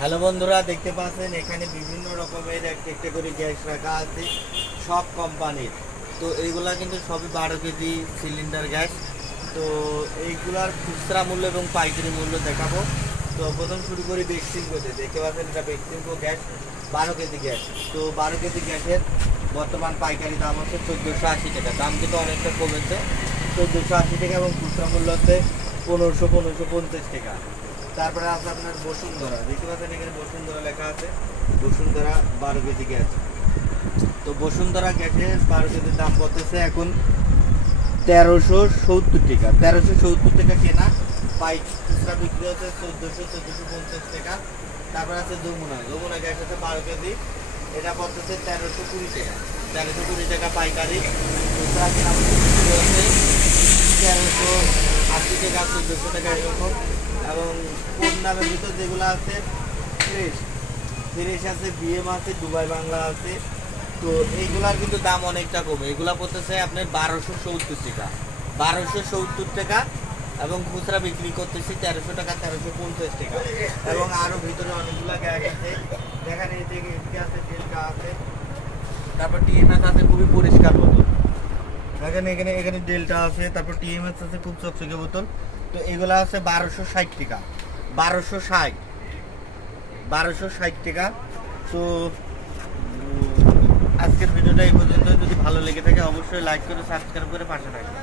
Hello বন্ধুরা, দেখতে পাচ্ছেন এখানে বিভিন্ন রকমের একটা করে গ্যাস রাখা আছে সব কোম্পানির। তো এইগুলা কিন্তু সবই 12 কেজি সিলিন্ডার গ্যাস। তো এইগুলার খুচরা মূল্য এবং পাইকারি মূল্য দেখাবো। তো প্রথম শুরু করি বেক্সিমকো দিয়ে। দেখতে পাচ্ছেন এটা বেক্সিমকো গ্যাস 12 কেজি গ্যাস। তো 12 কেজি গ্যাসের বর্তমান পাইকারি দাম হচ্ছে 1480 টাকা। দাম কিন্তু অনেকটা কমেছে, 1480 টাকা, এবং খুচরা মূল্য হচ্ছে 1550 টাকা। তারপরে আছে আপনার বসুন্ধরা। দেখতে পাচ্ছেন এখানে বসুন্ধরা লেখা আছে, বসুন্ধরা 12 কেজি গ্যাস। তো বসুন্ধরা গ্যাসের 12 কেজির দাম পড়তেছে এখন 1370 টাকা। 1370 টাকা কেনা, বাইক খুচরা বিক্রি হচ্ছে 1450 টাকা। তারপরে আছে যমুনা গ্যাস আছে 12 কেজি, এটা পড়তেছে 1320 টাকা। 1320 টাকা পাইকারি, খুচরা কেনা বিক্রি হচ্ছে 1380 টাকা, 1400 টাকা এরকম। এবং কম দামের ভিতর যেগুলো আছে ফ্রেশ আছে, বিএম আছে, দুবাই বাংলা আছে। তো এইগুলার কিন্তু দাম অনেকটা কমে, এগুলা পড়তেছে আপনার 1270 টাকা, 1270 টাকা, এবং খুচরা বিক্রি করতেছি 1300 টাকা, 1350 টাকা। এবং আরো ভিতরে অনেকগুলো গ্যাস আছে, দেখেন এই থেকে আছে, ডেল্টা আছে, তারপর টিএমএস আছে, খুবই পরিষ্কার বোতল। দেখেন এখানে ডেল্টা আছে, তারপর টিএমএস আছে, খুব চকচকে বোতল। তো এগুলো আছে 1260 টাকা, 1260 টাকা। তো আজকের ভিডিওটা এই পর্যন্ত। যদি ভালো লেগে থাকে অবশ্যই লাইক করে সাবস্ক্রাইব করে পাশে থাকবেন।